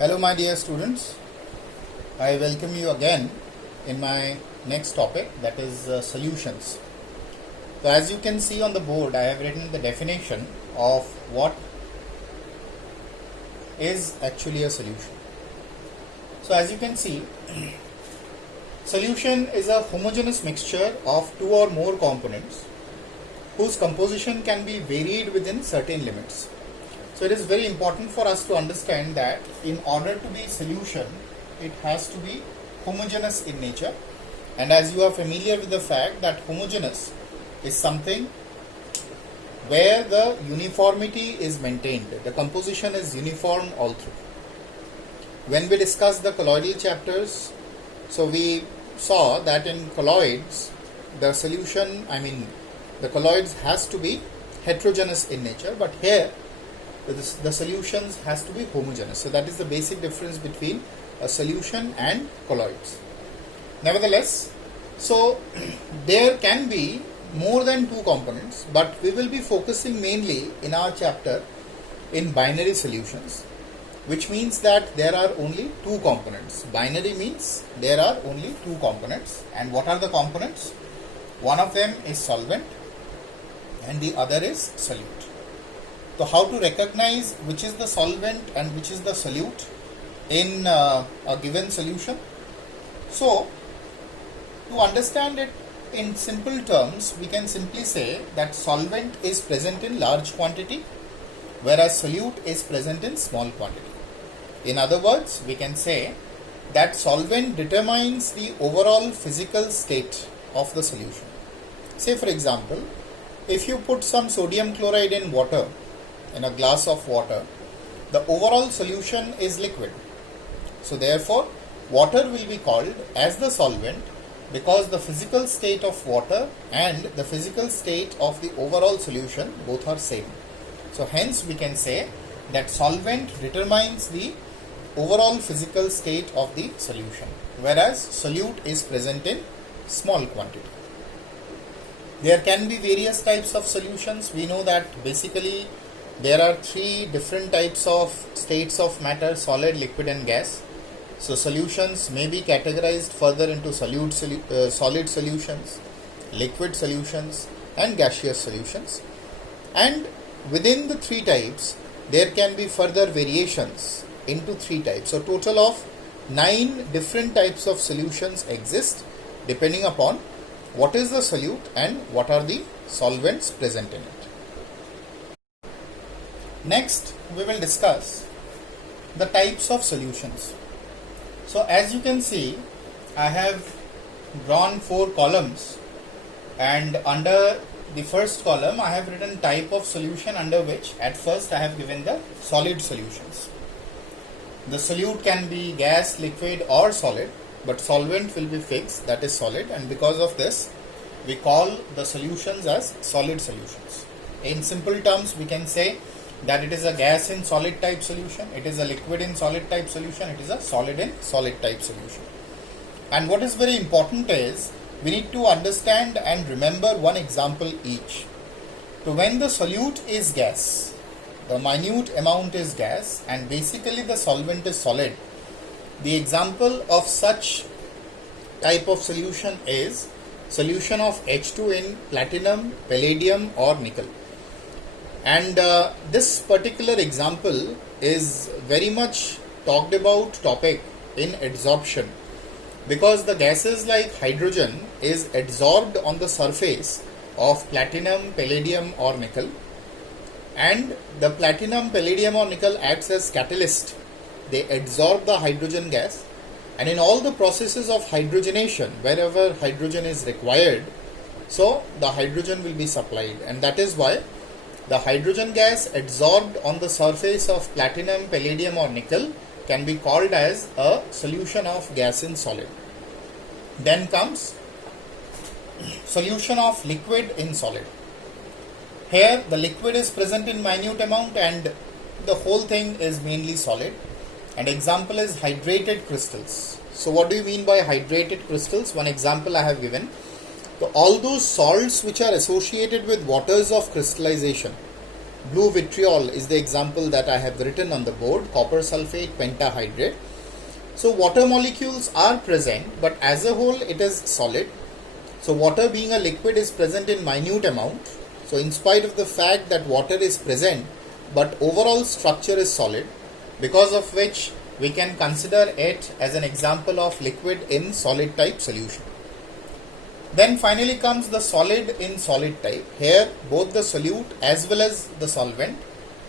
Hello my dear students, I welcome you again in my next topic, that is solutions. So as you can see on the board, I have written the definition of what is actually a solution. So as you can see, solution is a homogeneous mixture of two or more components whose composition can be varied within certain limits. So it is very important for us to understand that in order to be solution, it has to be homogeneous in nature. And as you are familiar with the fact that homogeneous is something where the uniformity is maintained, the composition is uniform all through. When we discussed the colloidal chapters, so we saw that in colloids, the solution, the colloids has to be heterogeneous in nature, but here the solutions has to be homogeneous. So that is the basic difference between a solution and colloids. Nevertheless, so there can be more than two components, but we will be focusing mainly in our chapter in binary solutions, which means that there are only two components. Binary means there are only two components. And what are the components? One of them is solvent and the other is solute. So how to recognize which is the solvent and which is the solute in a given solution? So to understand it in simple terms, we can simply say that solvent is present in large quantity, whereas solute is present in small quantity. In other words, we can say that solvent determines the overall physical state of the solution. Say for example, if you put some sodium chloride in water, in a glass of water, the overall solution is liquid. So therefore, water will be called as the solvent because the physical state of water and the physical state of the overall solution both are same. So hence we can say that solvent determines the overall physical state of the solution, whereas solute is present in small quantity. There can be various types of solutions. We know that basically there are three different types of states of matter: solid, liquid and gas. So solutions may be categorized further into solid solutions, liquid solutions and gaseous solutions. And within the three types, there can be further variations into three types. So total of 9 different types of solutions exist depending upon what is the solute and what are the solvents present in it. Next, we will discuss the types of solutions. So as you can see, I have drawn 4 columns, and under the first column I have written type of solution, under which at first I have given the solid solutions. The solute can be gas, liquid or solid, but solvent will be fixed, that is solid, and because of this we call the solutions as solid solutions. In simple terms, we can say that it is a gas in solid type solution, it is a liquid in solid type solution, it is a solid in solid type solution. And what is very important is we need to understand and remember one example each. So when the solute is gas, the minute amount is gas and basically the solvent is solid, the example of such type of solution is solution of H2 in platinum, palladium or nickel. And this particular example is very much talked about topic in adsorption, because the gases like hydrogen is adsorbed on the surface of platinum, palladium or nickel, and the platinum, palladium or nickel acts as catalyst. They adsorb the hydrogen gas, and in all the processes of hydrogenation, wherever hydrogen is required, so the hydrogen will be supplied, and that is why the hydrogen gas adsorbed on the surface of platinum, palladium or nickel can be called as a solution of gas in solid. Then comes solution of liquid in solid. Here the liquid is present in minute amount and the whole thing is mainly solid. And example is hydrated crystals. So what do you mean by hydrated crystals? One example I have given. So all those salts which are associated with waters of crystallization, Blue vitriol is the example that I have written on the board, copper sulfate pentahydrate. So water molecules are present, but as a whole it is solid. So water being a liquid is present in minute amount. So in spite of the fact that water is present, but overall structure is solid, because of which we can consider it as an example of liquid in solid type solution. Then finally comes the solid in solid type. Here both the solute as well as the solvent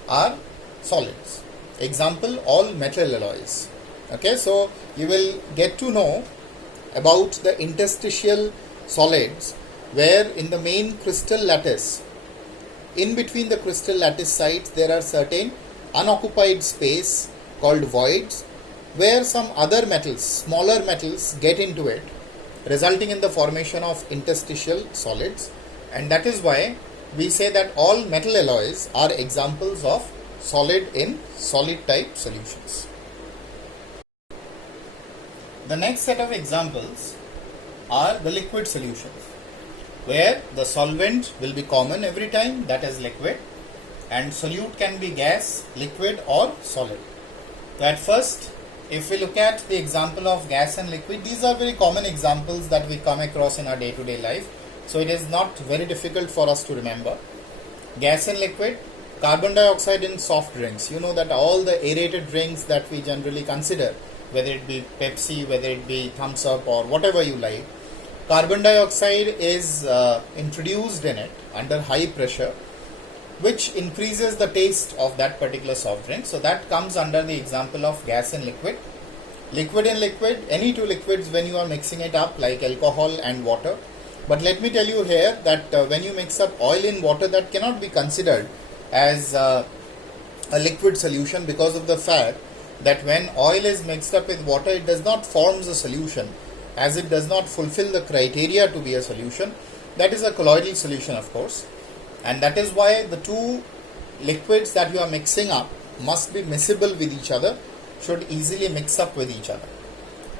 are solids. Example, all metal alloys. Okay, so you will get to know about the interstitial solids, where in the main crystal lattice, in between the crystal lattice sites, there are certain unoccupied space called voids, where some other metals, smaller metals, get into it, resulting in the formation of interstitial solids. And that is why we say that all metal alloys are examples of solid in solid type solutions. The next set of examples are the liquid solutions, where the solvent will be common every time, that is liquid, and solute can be gas, liquid or solid. So at first, if we look at the example of gas and liquid, these are very common examples that we come across in our day-to-day life. So it is not very difficult for us to remember. Gas and liquid, carbon dioxide in soft drinks. You know that all the aerated drinks that we generally consider, whether it be Pepsi, whether it be Thumbs Up or whatever you like, carbon dioxide is introduced in it under high pressure, which increases the taste of that particular soft drink. So that comes under the example of gas and liquid. Liquid and liquid, any two liquids when you are mixing it up, like alcohol and water. But let me tell you here that when you mix up oil in water, that cannot be considered as a liquid solution, because of the fact that when oil is mixed up with water, it does not form a solution, as it does not fulfill the criteria to be a solution. That is a colloidal solution, of course. And that is why the two liquids that you are mixing up must be miscible with each other, should easily mix up with each other.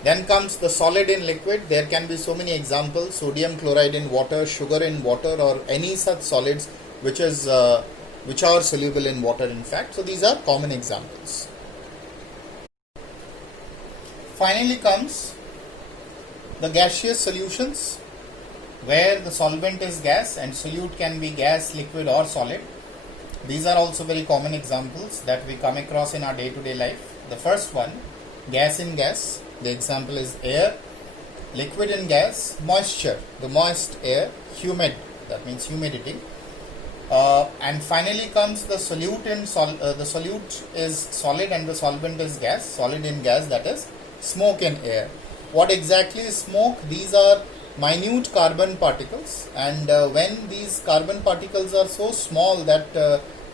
Then comes the solid in liquid. There can be so many examples: sodium chloride in water, sugar in water, or any such solids which are soluble in water, in fact. So these are common examples. Finally comes the gaseous solutions, where the solvent is gas and solute can be gas, liquid or solid. These are also very common examples that we come across in our day-to-day life. The first one, gas in gas. The example is air. Liquid in gas, moisture, the moist air. Humid, that means humidity. And finally comes the solute in the solute is solid and the solvent is gas. Solid in gas, that is smoke in air. What exactly is smoke? These are minute carbon particles, and when these carbon particles are so small that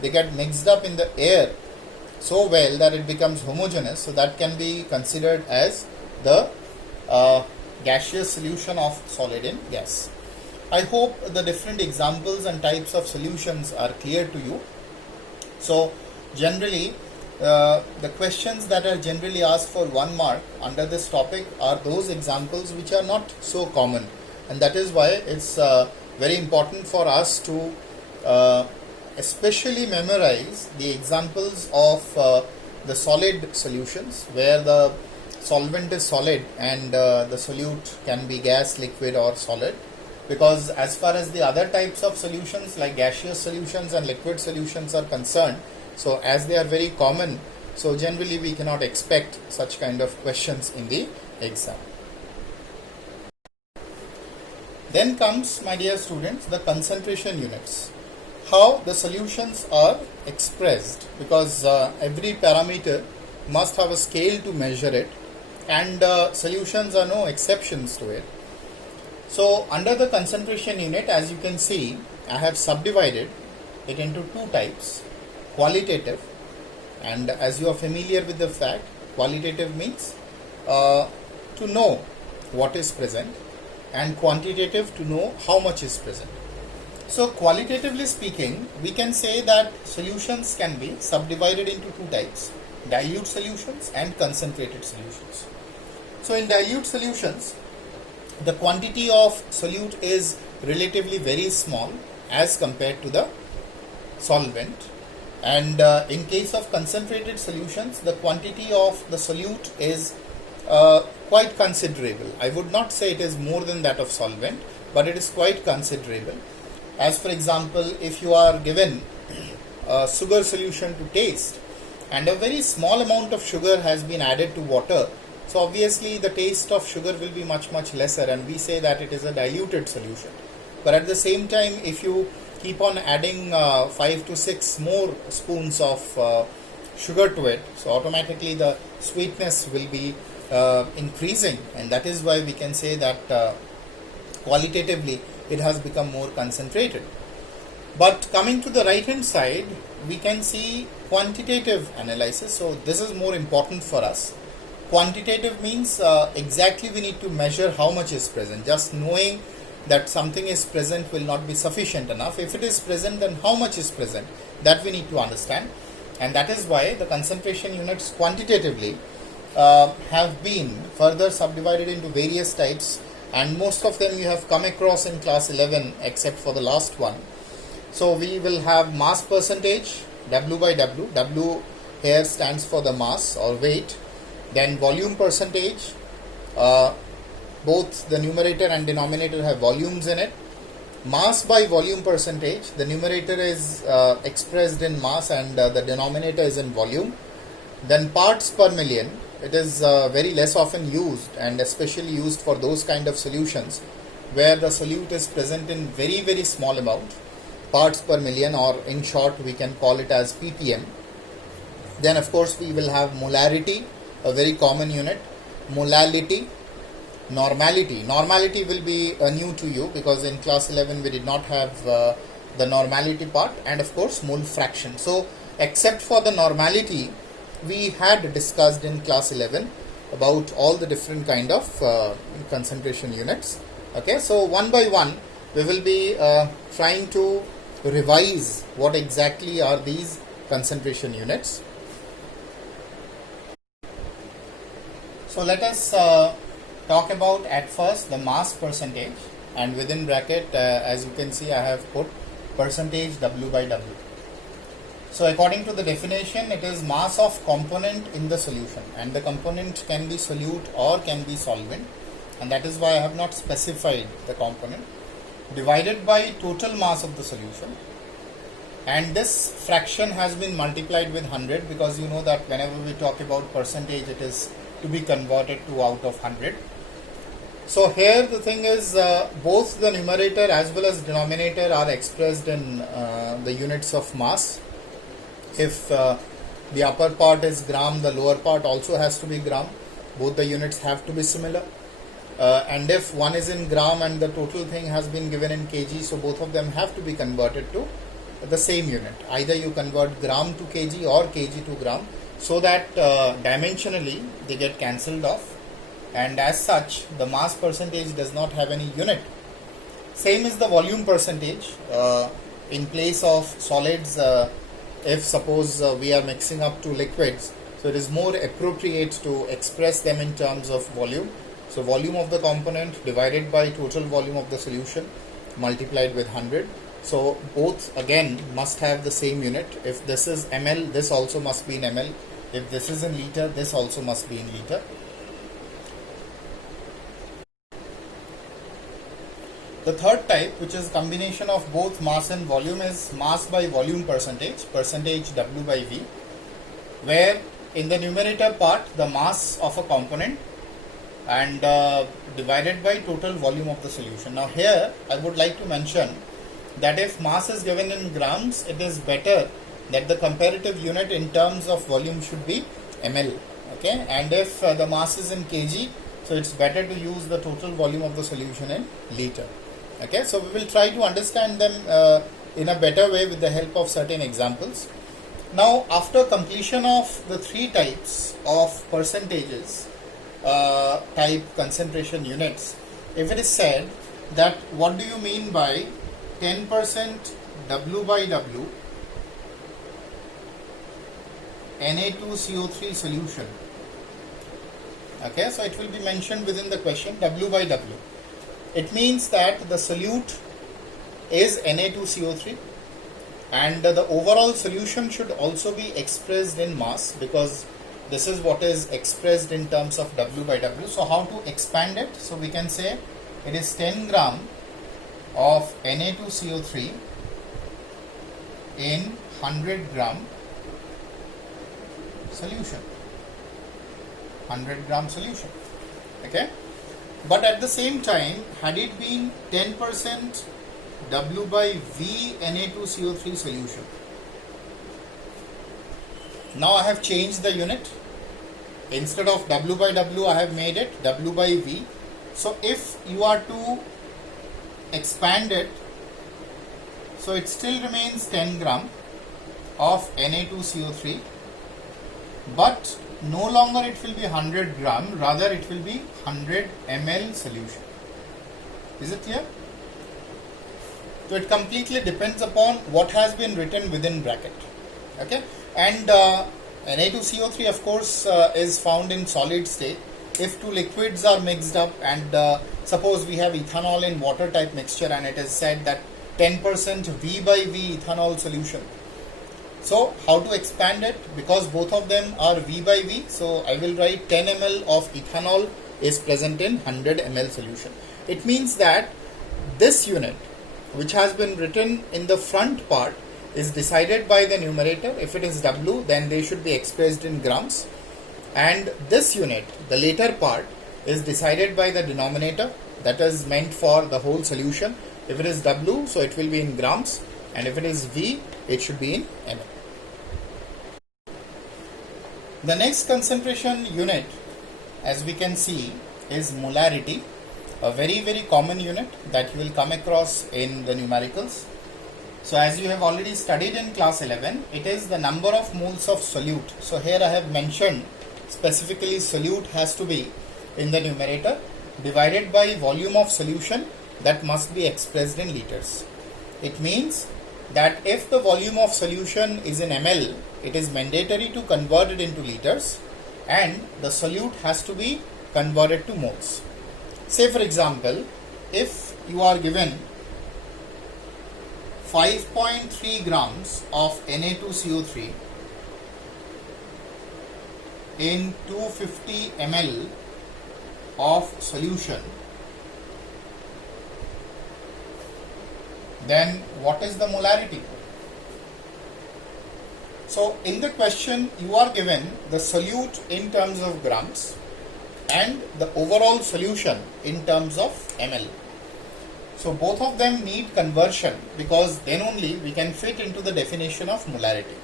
they get mixed up in the air so well that it becomes homogeneous, so that can be considered as the gaseous solution of solid in gas. I hope the different examples and types of solutions are clear to you. So generally the questions that are generally asked for 1 mark under this topic are those examples which are not so common, and that is why it's very important for us to especially memorize the examples of the solid solutions, where the solvent is solid and the solute can be gas, liquid or solid. Because as far as the other types of solutions like gaseous solutions and liquid solutions are concerned, so as they are very common, so generally we cannot expect such kind of questions in the exam. Then comes, my dear students, the concentration units. How the solutions are expressed, because every parameter must have a scale to measure it, and solutions are no exceptions to it. So under the concentration unit, as you can see, I have subdivided it into two types: qualitative, and as you are familiar with the fact, qualitative means to know what is present, and quantitative to know how much is present. So qualitatively speaking, we can say that solutions can be subdivided into two types: dilute solutions and concentrated solutions. So in dilute solutions, the quantity of solute is relatively very small as compared to the solvent, And in case of concentrated solutions, the quantity of the solute is quite considerable. I would not say it is more than that of solvent, but it is quite considerable. As for example, if you are given a sugar solution to taste and a very small amount of sugar has been added to water, so obviously the taste of sugar will be much lesser, and we say that it is a diluted solution. But at the same time, if you keep on adding 5 to 6 more spoons of sugar to it, so automatically the sweetness will be increasing, and that is why we can say that qualitatively it has become more concentrated. But coming to the right hand side, we can see quantitative analysis. So this is more important for us. Quantitative means exactly we need to measure how much is present. Just knowing that something is present will not be sufficient enough. If it is present, then how much is present, that we need to understand. And that is why the concentration units quantitatively have been further subdivided into various types, and most of them you have come across in class 11 except for the last one. So we will have mass percentage, W by W. W here stands for the mass or weight. Then volume percentage, both the numerator and denominator have volumes in it. Mass by volume percentage, the numerator is expressed in mass and the denominator is in volume. Then parts per million, it is very less often used, and especially used for those kind of solutions where the solute is present in very small amount, parts per million, or in short we can call it as ppm. Then of course we will have molarity, a very common unit, molality, normality. Normality will be new to you because in class 11 we did not have the normality part, and of course mole fraction. So except for the normality, we had discussed in class 11 about all the different kind of concentration units. Okay, so one by one we will be trying to revise what exactly are these concentration units. So let us talk about at first the mass percentage, and within bracket as you can see I have put percentage W by W. So according to the definition, it is mass of component in the solution, and the component can be solute or can be solvent, and that is why I have not specified the component, divided by total mass of the solution. And this fraction has been multiplied with 100, because you know that whenever we talk about percentage, it is to be converted to out of 100. So here the thing is both the numerator as well as denominator are expressed in the units of mass. If the upper part is gram, the lower part also has to be gram. Both the units have to be similar. And if one is in gram and the total thing has been given in kg, so both of them have to be converted to the same unit. Either you convert gram to kg or kg to gram, so that dimensionally they get cancelled off, and as such the mass percentage does not have any unit. Same is the volume percentage. In place of solids, if suppose we are mixing up two liquids, so it is more appropriate to express them in terms of volume. So volume of the component divided by total volume of the solution multiplied with 100. So both again must have the same unit. If this is ml, this also must be in ml. If this is in liter, this also must be in liter. The third type, which is combination of both mass and volume, is mass by volume percentage, percentage W by V, where in the numerator part the mass of a component and divided by total volume of the solution. Now here I would like to mention that if mass is given in grams, it is better that the comparative unit in terms of volume should be ml. Okay, and if the mass is in kg, so it's better to use the total volume of the solution in liter. Okay, so we will try to understand them in a better way with the help of certain examples. Now, after completion of the three types of percentages, type concentration units, if it is said that what do you mean by 10% W by W Na2CO3 solution? Okay, so it will be mentioned within the question W by W. It means that the solute is Na2CO3 and the overall solution should also be expressed in mass, because this is what is expressed in terms of W by W. So how to expand it? So we can say it is 10 gram of Na2CO3 in 100 gram solution. 100 gram solution. Okay, but at the same time, had it been 10% W by V Na2CO3 solution, now I have changed the unit. Instead of W by W, I have made it W by V. So if you are to expand it, so it still remains 10 gram of Na2CO3, but no longer it will be 100 gram, rather it will be 100 ml solution. Is it clear? So it completely depends upon what has been written within bracket. Okay, and Na2CO3 of course is found in solid state. If two liquids are mixed up, and suppose we have ethanol in water type mixture, and it is said that 10% V by V ethanol solution. So how to expand it? Because both of them are V by V, so I will write 10 ml of ethanol is present in 100 ml solution. It means that this unit, which has been written in the front part, is decided by the numerator. If it is W, then they should be expressed in grams, and this unit, the later part, is decided by the denominator, that is meant for the whole solution. If it is W, so it will be in grams, and if it is V, it should be in ml. The next concentration unit, as we can see, is molarity, a very common unit that you will come across in the numericals. So as you have already studied in class 11, it is the number of moles of solute. So here I have mentioned specifically solute has to be in the numerator, divided by volume of solution that must be expressed in liters. It means that if the volume of solution is in ml, it is mandatory to convert it into liters, and the solute has to be converted to moles. Say for example, if you are given 5.3 grams of Na2CO3 in 250 ml of solution, then what is the molarity? So in the question you are given the solute in terms of grams and the overall solution in terms of ml. So both of them need conversion, because then only we can fit into the definition of molarity.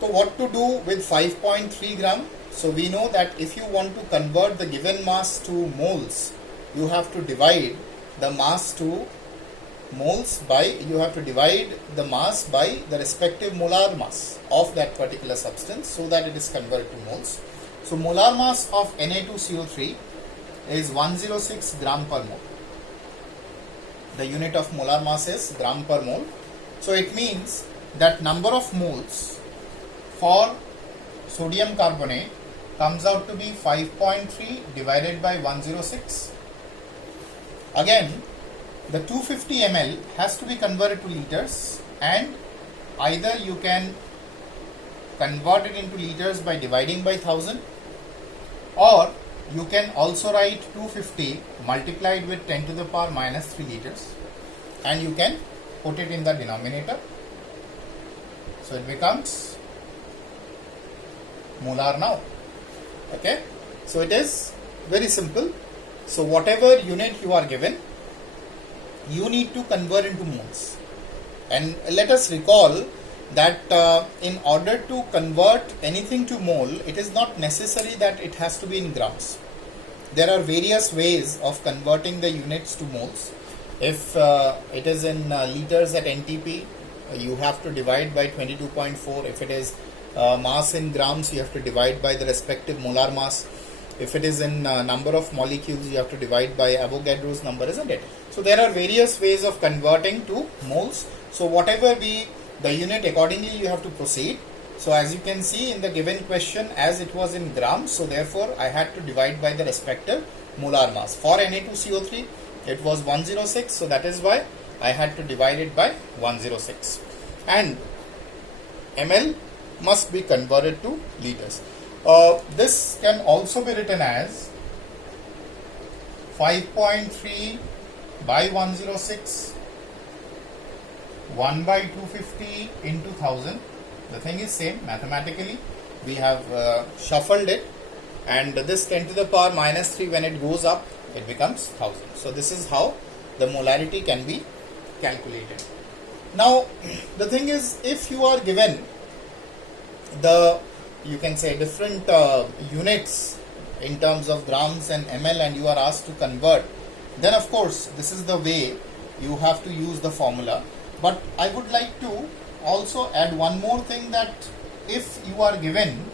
So what to do with 5.3 gram? So we know that if you want to convert the given mass to moles, you have to divide the mass to moles by, you have to divide the mass by the respective molar mass of that particular substance, so that it is converted to moles. So molar mass of Na2CO3 is 106 gram per mole. The unit of molar mass is gram per mole. So it means that number of moles for sodium carbonate comes out to be 5.3 divided by 106. Again, the 250 ml has to be converted to liters, and either you can convert it into liters by dividing by 1000, or you can also write 250 multiplied with 10 to the power minus 3 liters, and you can put it in the denominator. So it becomes molar now. Okay, so it is very simple. So whatever unit you are given, you need to convert into moles. And let us recall that in order to convert anything to mole, it is not necessary that it has to be in grams. There are various ways of converting the units to moles. If it is in liters at NTP, you have to divide by 22.4. If it is mass in grams, you have to divide by the respective molar mass. If it is in number of molecules, you have to divide by Avogadro's number, isn't it? So there are various ways of converting to moles. So whatever be the unit, accordingly you have to proceed. So as you can see in the given question, as it was in grams, so therefore I had to divide by the respective molar mass. For Na2CO3 it was 106, so that is why I had to divide it by 106. and ml must be converted to liters. This can also be written as 5.3 by 106 1 by 250 into 1000. The thing is same mathematically. We have shuffled it, and this 10 to the power minus 3, when it goes up, it becomes 1000. So this is how the molarity can be calculated. Now the thing is, if you are given the, you can say, different units in terms of grams and ml, and you are asked to convert, then of course this is the way you have to use the formula. But I would like to also add one more thing, that if you are given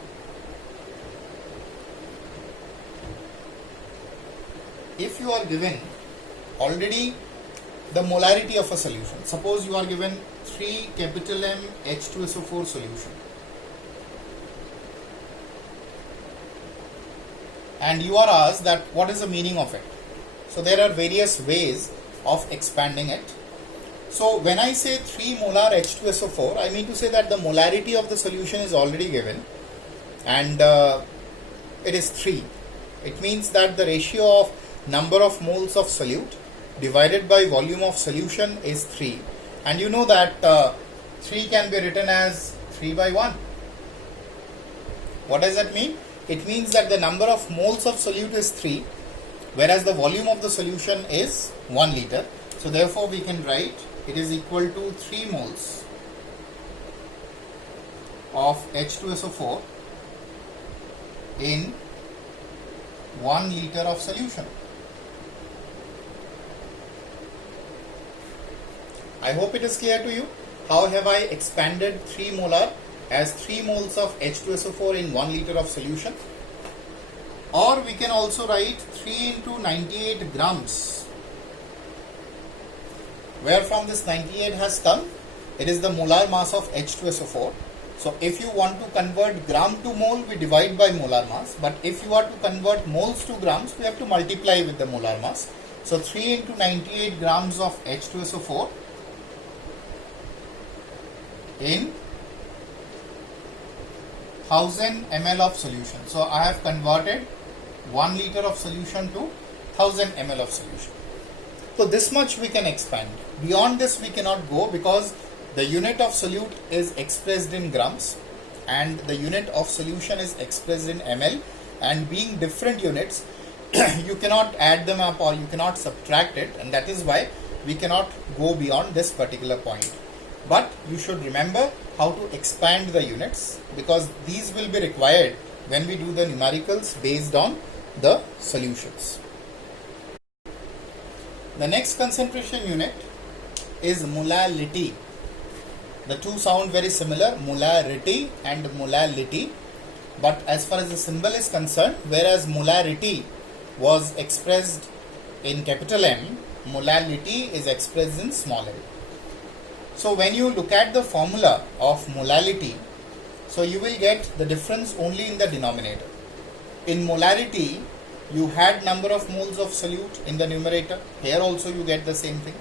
already the molarity of a solution, suppose you are given 3 capital M H2SO4 solution, and you are asked that what is the meaning of it. So there are various ways of expanding it. So when I say 3 molar H2SO4, I mean to say that the molarity of the solution is already given, and it is 3. It means that the ratio of number of moles of solute divided by volume of solution is 3. And you know that 3 can be written as 3 by 1. What does that mean? It means that the number of moles of solute is 3, whereas the volume of the solution is 1 liter. So therefore we can write it is equal to 3 moles of H2SO4 in 1 liter of solution. I hope it is clear to you. How have I expanded 3 molar as 3 moles of H2SO4 in 1 liter of solution? Or we can also write 3 into 98 grams. Where from this 98 has come? It is the molar mass of H2SO4. So if you want to convert gram to mole, we divide by molar mass. But if you are to convert moles to grams, we have to multiply with the molar mass. So 3 into 98 grams of H2SO4 in 1000 ml of solution. So I have converted 1 liter of solution to 1000 ml of solution. So this much we can expand. Beyond this we cannot go, because the unit of solute is expressed in grams and the unit of solution is expressed in ml, and being different units you cannot add them up or you cannot subtract it, and that is why we cannot go beyond this particular point. But you should remember how to expand the units, because these will be required when we do the numericals based on the solutions. The next concentration unit is molality. The two sound very similar, molarity and molality, but as far as the symbol is concerned, whereas molarity was expressed in capital M, molality is expressed in small m. So when you look at the formula of molality, so you will get the difference only in the denominator. In molarity, you had number of moles of solute in the numerator. Here also you get the same thing.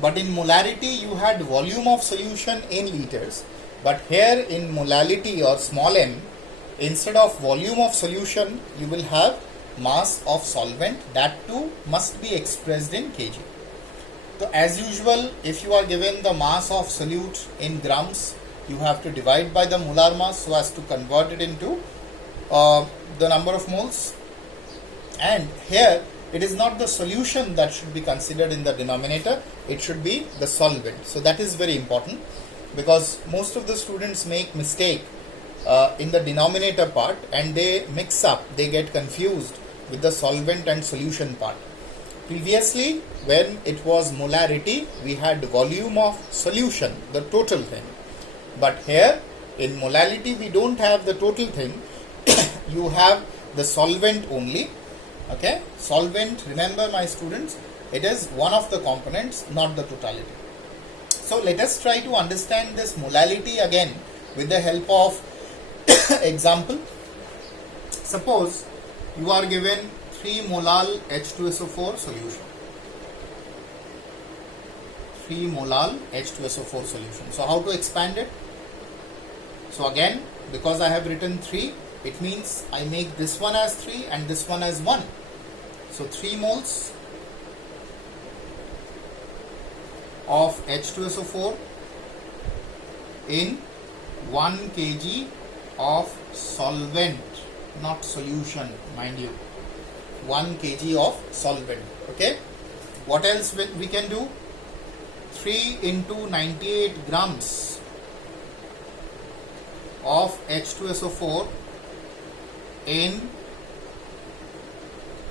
But in molarity, you had volume of solution in liters. But here in molality or small m, instead of volume of solution, you will have mass of solvent. That too must be expressed in kg. So as usual, if you are given the mass of solute in grams, you have to divide by the molar mass so as to convert it into the number of moles. And here it is not the solution that should be considered in the denominator, it should be the solvent. So that is very important, because most of the students make mistake in the denominator part and they mix up, they get confused with the solvent and solution part. Previously, when it was molarity, we had volume of solution, the total thing. But here in molality, we don't have the total thing. You have the solvent only. Okay, solvent, remember my students, it is one of the components, not the totality. So let us try to understand this molality again with the help of example. Suppose you are given 3 molal H2SO4 solution. 3 molal H2SO4 solution. So how to expand it? So again, because I have written 3, it means I make this one as 3 and this one as 1. So 3 moles of H2SO4 in 1 kg of solvent, not solution, mind you. 1 kg of solvent. Okay. What else we can do? 3 into 98 grams of H2SO4 in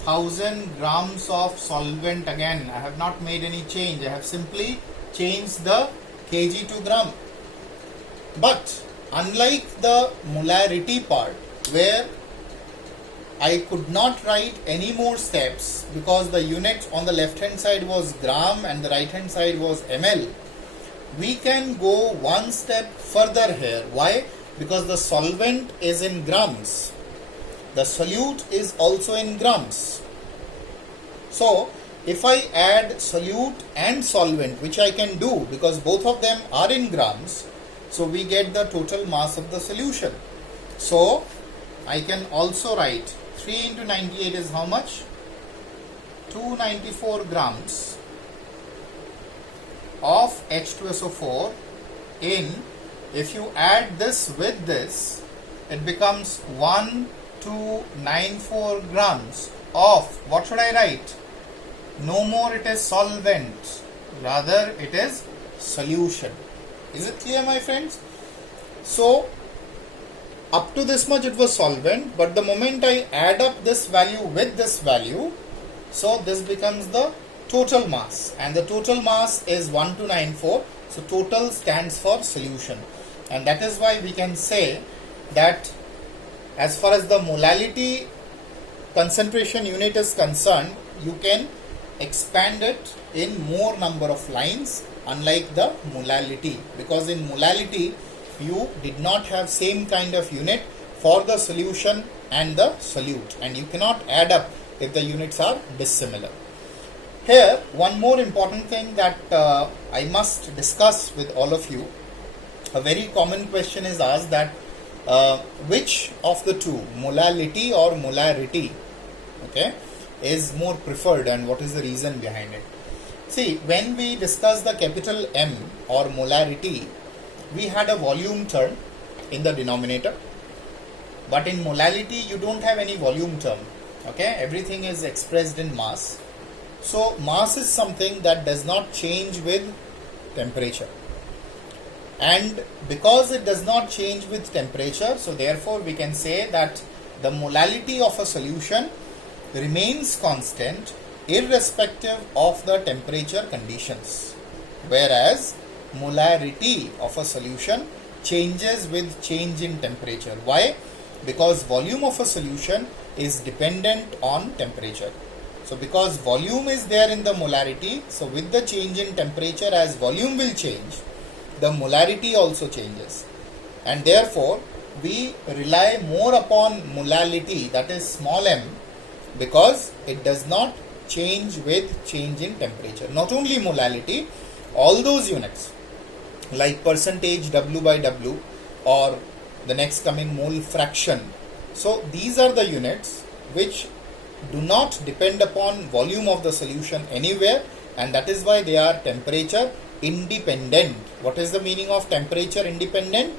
1000 grams of solvent. Again, I have not made any change. I have simply changed the kg to gram. But unlike the molarity part, where I could not write any more steps because the unit on the left hand side was gram and the right hand side was ml, we can go one step further here. Why? Because the solvent is in grams. The solute is also in grams. So, if I add solute and solvent, which I can do because both of them are in grams, so we get the total mass of the solution. So, I can also write 3 into 98 is how much? 294 grams of H2SO4 in, if you add this with this, it becomes 1294 grams of, what should I write? No more it is solvent, rather it is solution. Is it clear, my friends? So, up to this much it was solvent, but the moment I add up this value with this value, so this becomes the total mass, and the total mass is 1294. So total stands for solution, and that is why we can say that as far as the molality concentration unit is concerned, you can expand it in more number of lines, unlike the molality, because in molality you did not have same kind of unit for the solution and the solute, and you cannot add up if the units are dissimilar. Here, one more important thing that I must discuss with all of you. A very common question is asked that which of the two, molality or molarity, okay, is more preferred, and what is the reason behind it? See, when we discuss the capital M or molarity, we had a volume term in the denominator, but in molality you don't have any volume term. Okay, everything is expressed in mass. So mass is something that does not change with temperature, and because it does not change with temperature, so therefore we can say that the molality of a solution remains constant irrespective of the temperature conditions, whereas molarity of a solution changes with change in temperature. Why? Because volume of a solution is dependent on temperature. So because volume is there in the molarity, so with the change in temperature, as volume will change, the molarity also changes, and therefore we rely more upon molality, that is small m, because it does not change with change in temperature. Not only molality, all those units like percentage W by W or the next coming mole fraction. So these are the units which do not depend upon volume of the solution anywhere, and that is why they are temperature independent. What is the meaning of temperature independent?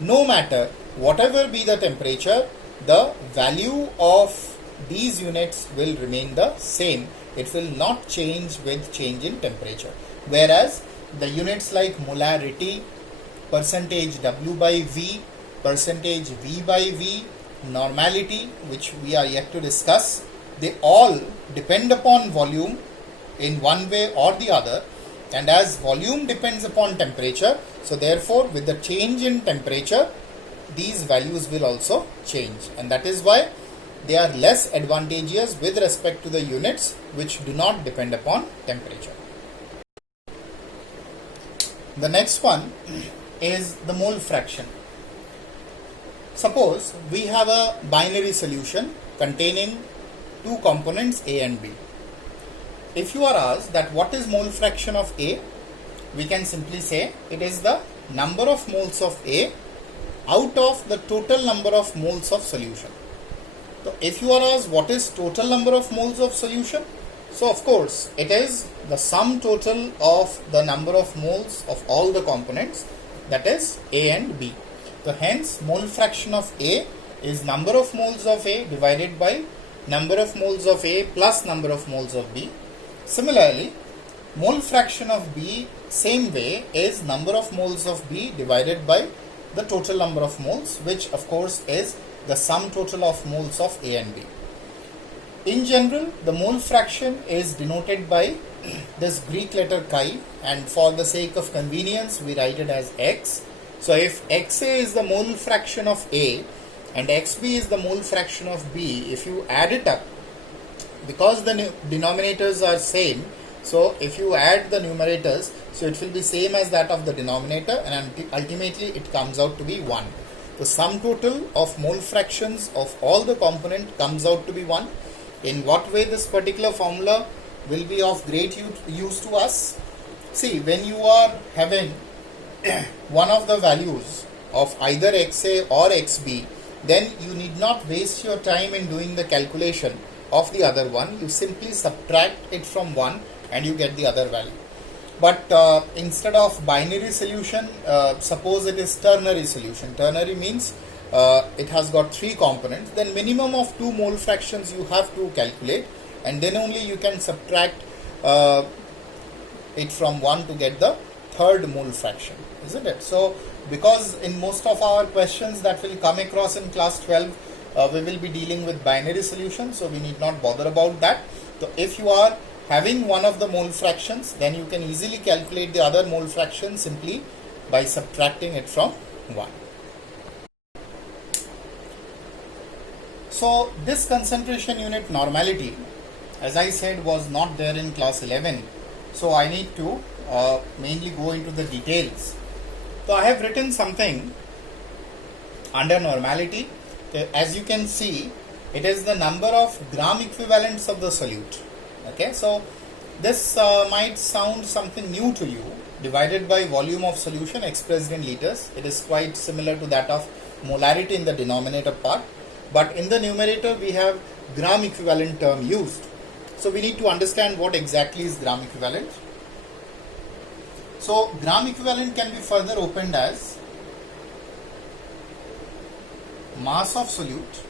No matter whatever be the temperature, the value of these units will remain the same. It will not change with change in temperature. Whereas the units like molarity, percentage W by V, percentage V by V, normality, which we are yet to discuss, they all depend upon volume in one way or the other, and as volume depends upon temperature, so therefore with the change in temperature these values will also change, and that is why they are less advantageous with respect to the units which do not depend upon temperature. The next one is the mole fraction. Suppose we have a binary solution containing two components A and B. If you are asked that what is mole fraction of A we can simply say it is the number of moles of A out of the total number of moles of solution. So if you are asked what is total number of moles of solution, so of course it is the sum total of the number of moles of all the components, that is A and B. So hence mole fraction of A is number of moles of A divided by number of moles of A plus number of moles of B. Similarly, mole fraction of B same way is number of moles of B divided by the total number of moles, which of course is the sum total of moles of A and B. In general, the mole fraction is denoted by this Greek letter chi, and for the sake of convenience we write it as X. So if XA is the mole fraction of A and XB is the mole fraction of B, if you add it up, because the denominators are same, so if you add the numerators, so it will be same as that of the denominator, and ultimately it comes out to be 1. The sum total of mole fractions of all the component comes out to be 1. In what way this particular formula will be of great use to us? See, when you are having one of the values of either XA or XB, then you need not waste your time in doing the calculation of the other one. You simply subtract it from 1 and you get the other value. But instead of binary solution, suppose it is ternary solution. Ternary means it has got 3 components. Then minimum of 2 mole fractions you have to calculate, and then only you can subtract it from 1 to get the third mole fraction, isn't it? So because in most of our questions that will come across in class 12, we will be dealing with binary solution, so we need not bother about that. So if you are having one of the mole fractions, then you can easily calculate the other mole fraction simply by subtracting it from 1. So this concentration unit normality, as I said, was not there in class 11. So I need to mainly go into the details. So I have written something under normality. As you can see, it is the number of gram equivalents of the solute. Okay, so this might sound something new to you. Divided by volume of solution expressed in liters. It is quite similar to that of molarity in the denominator part, but in the numerator we have gram equivalent term used. So we need to understand what exactly is gram equivalent. So gram equivalent can be further opened as mass of solute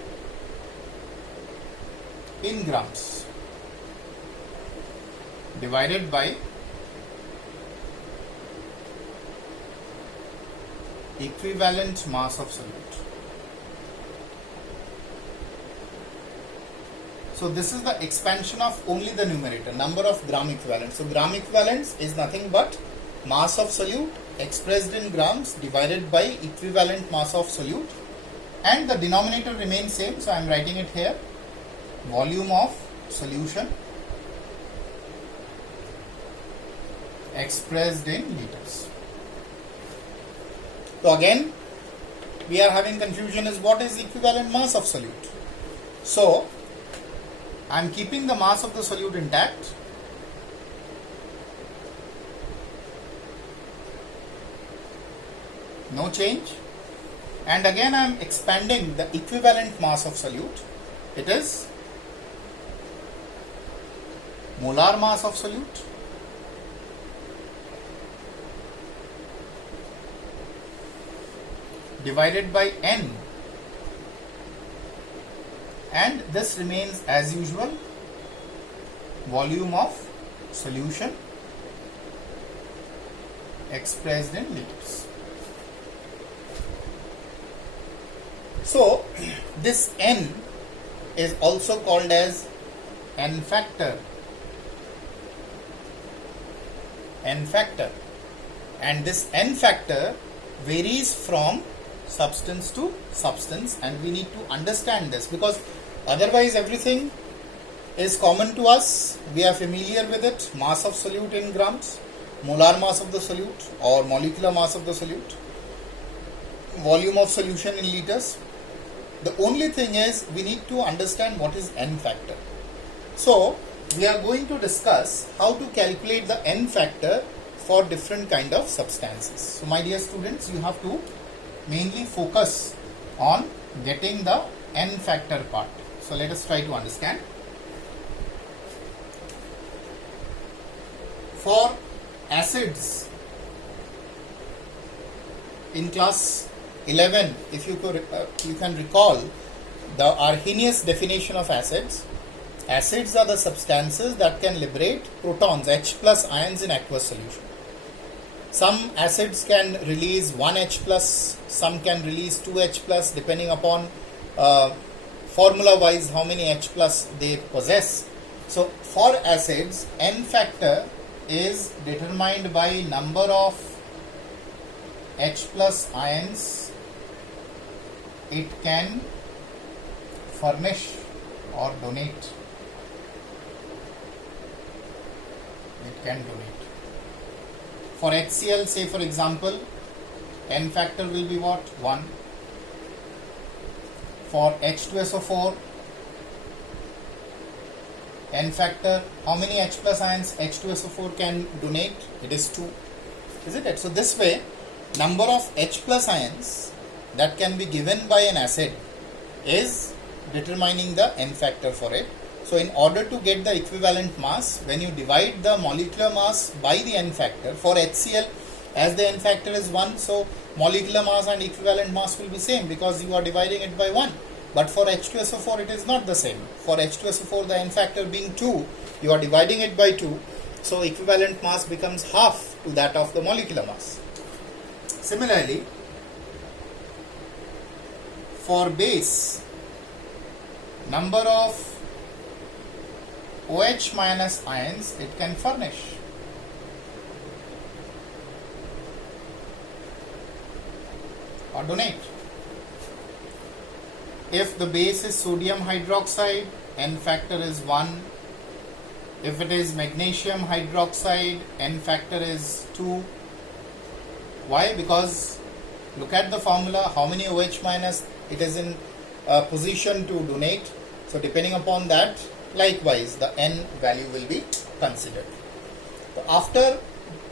in grams divided by equivalent mass of solute. So this is the expansion of only the numerator, number of gram equivalents. So gram equivalents is nothing but mass of solute expressed in grams divided by equivalent mass of solute, and the denominator remains same, so I am writing it here, volume of solution expressed in liters. So again we are having confusion is what is equivalent mass of solute. So I am keeping the mass of the solute intact. No change. And again I am expanding the equivalent mass of solute. It is molar mass of solute divided by N, and this remains as usual, volume of solution expressed in liters. So this N is also called as N factor. N factor, and this N factor varies from substance to substance, and we need to understand this because otherwise everything is common to us. We are familiar with it. Mass of solute in grams, molar mass of the solute or molecular mass of the solute, volume of solution in liters. The only thing is we need to understand what is N factor. So we are going to discuss how to calculate the N factor for different kind of substances. So my dear students, you have to mainly focus on getting the n factor part. So let us try to understand. For acids in class 11, if you could, you can recall the Arrhenius definition of acids. Acids are the substances that can liberate protons, H plus ions in aqueous solution. Some acids can release 1 H plus, some can release 2 H plus, depending upon formula wise how many H plus they possess. So for acids, N factor is determined by number of H plus ions it can furnish or donate. It can donate. For HCl, say for example, N factor will be what? 1. For H2SO4, N factor, how many H plus ions H2SO4 can donate? It is 2. Isn't it? So this way, number of H plus ions that can be given by an acid is determining the N factor for it. So in order to get the equivalent mass, when you divide the molecular mass by the N factor, for HCl, as the N factor is 1, so molecular mass and equivalent mass will be same because you are dividing it by 1. But for H2SO4 it is not the same. For H2SO4 the N factor being 2, you are dividing it by 2. So equivalent mass becomes half to that of the molecular mass. Similarly, for base, number of OH minus ions it can furnish. Or donate. If the base is sodium hydroxide, N factor is 1. If it is magnesium hydroxide, N factor is 2. Why? Because look at the formula, how many OH minus it is in position to donate. So depending upon that, likewise the N value will be considered. So after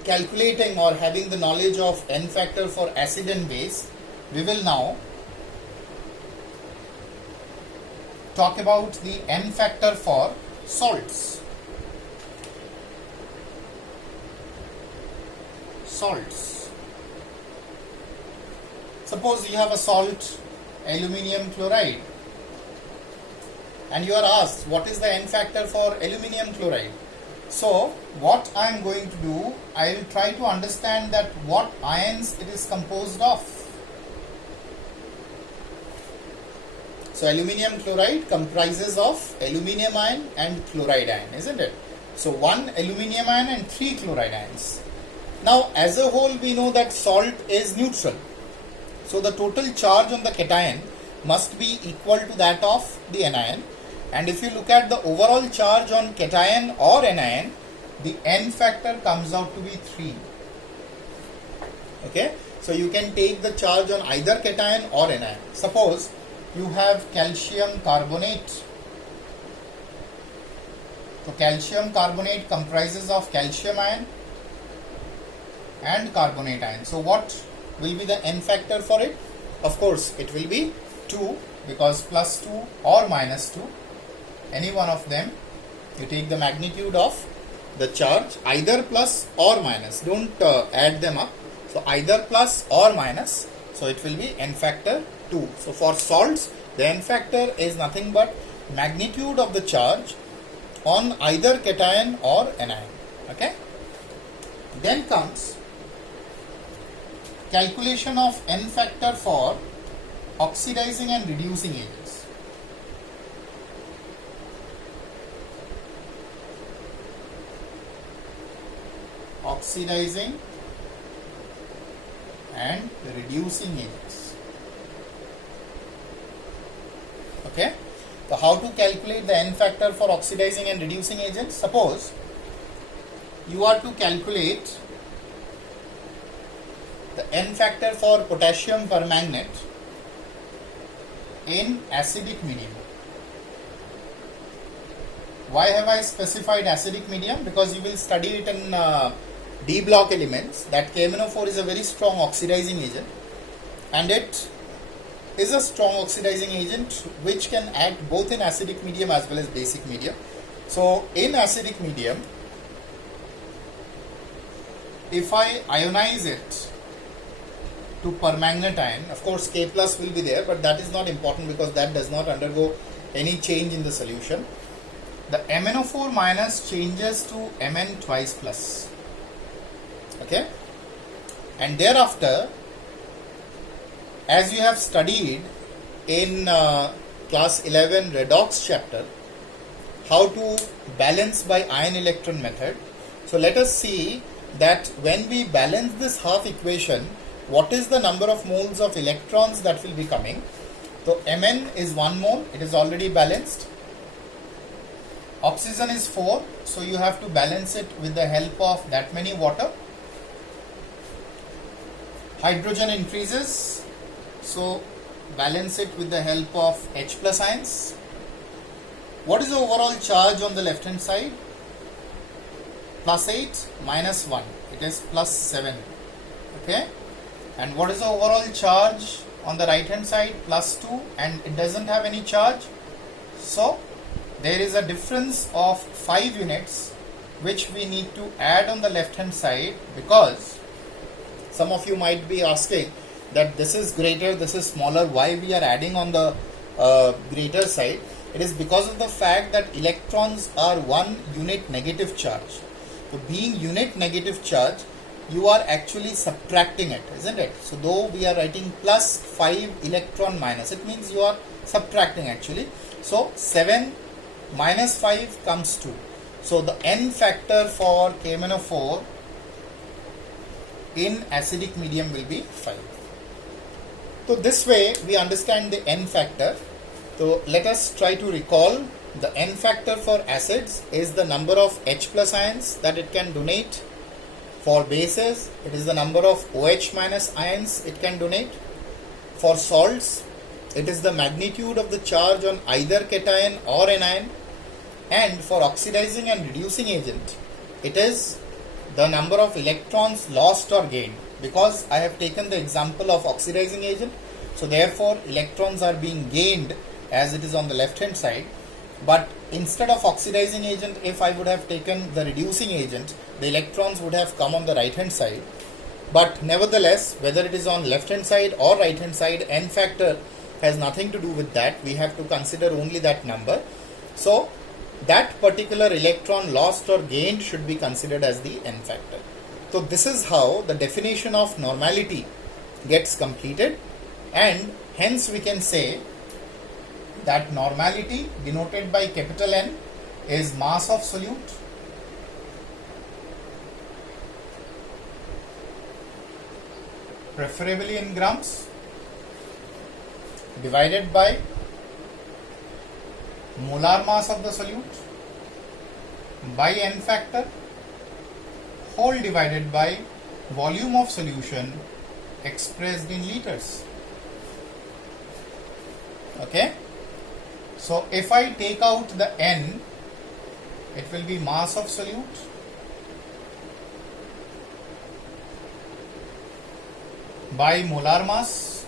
calculating or having the knowledge of N factor for acid and base, we will now talk about the N factor for salts. Salts. Suppose you have a salt, aluminium chloride, and you are asked what is the N factor for aluminium chloride. So what I am going to do, I will try to understand that what ions it is composed of. So aluminium chloride comprises of aluminium ion and chloride ion, isn't it? So 1 aluminium ion and 3 chloride ions. Now as a whole we know that salt is neutral. So the total charge on the cation must be equal to that of the anion. And if you look at the overall charge on cation or anion, the N factor comes out to be 3. Okay, so you can take the charge on either cation or anion. Suppose you have calcium carbonate. So calcium carbonate comprises of calcium ion and carbonate ion. So what will be the N factor for it? Of course, it will be 2 because plus 2 or minus 2. Any one of them, you take the magnitude of the charge, either plus or minus. Don't add them up. So either plus or minus. So it will be N factor 2. So for salts, the N factor is nothing but magnitude of the charge on either cation or anion. Okay. Then comes calculation of N factor for oxidizing and reducing agents. Oxidizing and reducing agents. Okay. So how to calculate the N factor for oxidizing and reducing agents? Suppose you are to calculate the N factor for potassium permanganate in acidic medium. Why have I specified acidic medium? Because you will study it in D block elements, that KMnO4 is a very strong oxidizing agent, and it is a strong oxidizing agent which can act both in acidic medium as well as basic medium. So in acidic medium, if I ionize it to permanganate ion, of course K plus will be there, but that is not important because that does not undergo any change in the solution. The MnO4 minus changes to Mn twice plus. Okay, and thereafter, as you have studied in class 11 redox chapter, how to balance by ion electron method. So let us see that when we balance this half equation, what is the number of moles of electrons that will be coming. So Mn is 1 mole, it is already balanced. Oxygen is 4, so you have to balance it with the help of that many water. Hydrogen increases, so balance it with the help of H plus ions. What is the overall charge on the left hand side? Plus 8 minus 1, it is plus 7. Okay, and what is the overall charge on the right hand side? Plus 2, and it doesn't have any charge. So there is a difference of 5 units which we need to add on the left hand side, because some of you might be asking that this is greater, this is smaller, why we are adding on the greater side. It is because of the fact that electrons are 1 unit negative charge. So being unit negative charge, you are actually subtracting it, isn't it? So though we are writing plus 5 electron minus, it means you are subtracting actually. So 7 minus 5 comes 2. So the N factor for KMnO4 in acidic medium will be 5. So this way we understand the N factor. So let us try to recall. The N factor for acids is the number of H plus ions that it can donate. For bases, it is the number of OH minus ions it can donate. For salts, it is the magnitude of the charge on either cation or anion. And for oxidizing and reducing agent, it is the number of electrons lost or gained. Because I have taken the example of oxidizing agent, so therefore electrons are being gained as it is on the left hand side. But instead of oxidizing agent, if I would have taken the reducing agent, the electrons would have come on the right hand side. But nevertheless, whether it is on left hand side or right hand side, N factor has nothing to do with that. We have to consider only that number. So that particular electron lost or gained should be considered as the N factor. So this is how the definition of normality gets completed, and hence we can say that normality denoted by capital N is mass of solute preferably in grams divided by molar mass of the solute by N factor whole divided by volume of solution expressed in liters. Okay, so if I take out the N, it will be mass of solute by molar mass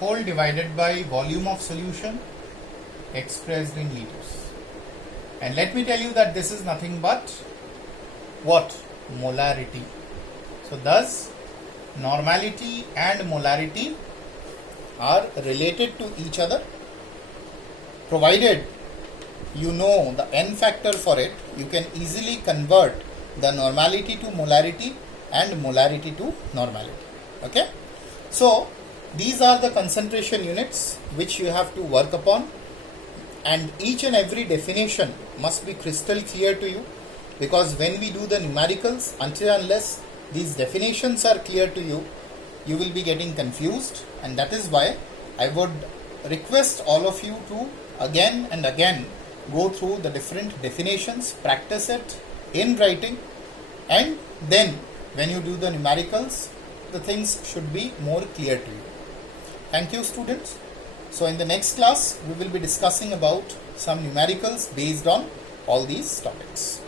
whole divided by volume of solution expressed in liters. And let me tell you that this is nothing but what? Molarity. So thus normality and molarity are related to each other. Provided you know the N factor for it, you can easily convert the normality to molarity and molarity to normality. Okay, so these are the concentration units which you have to work upon, and each and every definition must be crystal clear to you, because when we do the numericals, until unless these definitions are clear to you, you will be getting confused. And that is why I would request all of you to again and again go through the different definitions, practice it in writing, and then when you do the numericals, the things should be more clear to you. Thank you, students. So in the next class, we will be discussing about some numericals based on all these topics.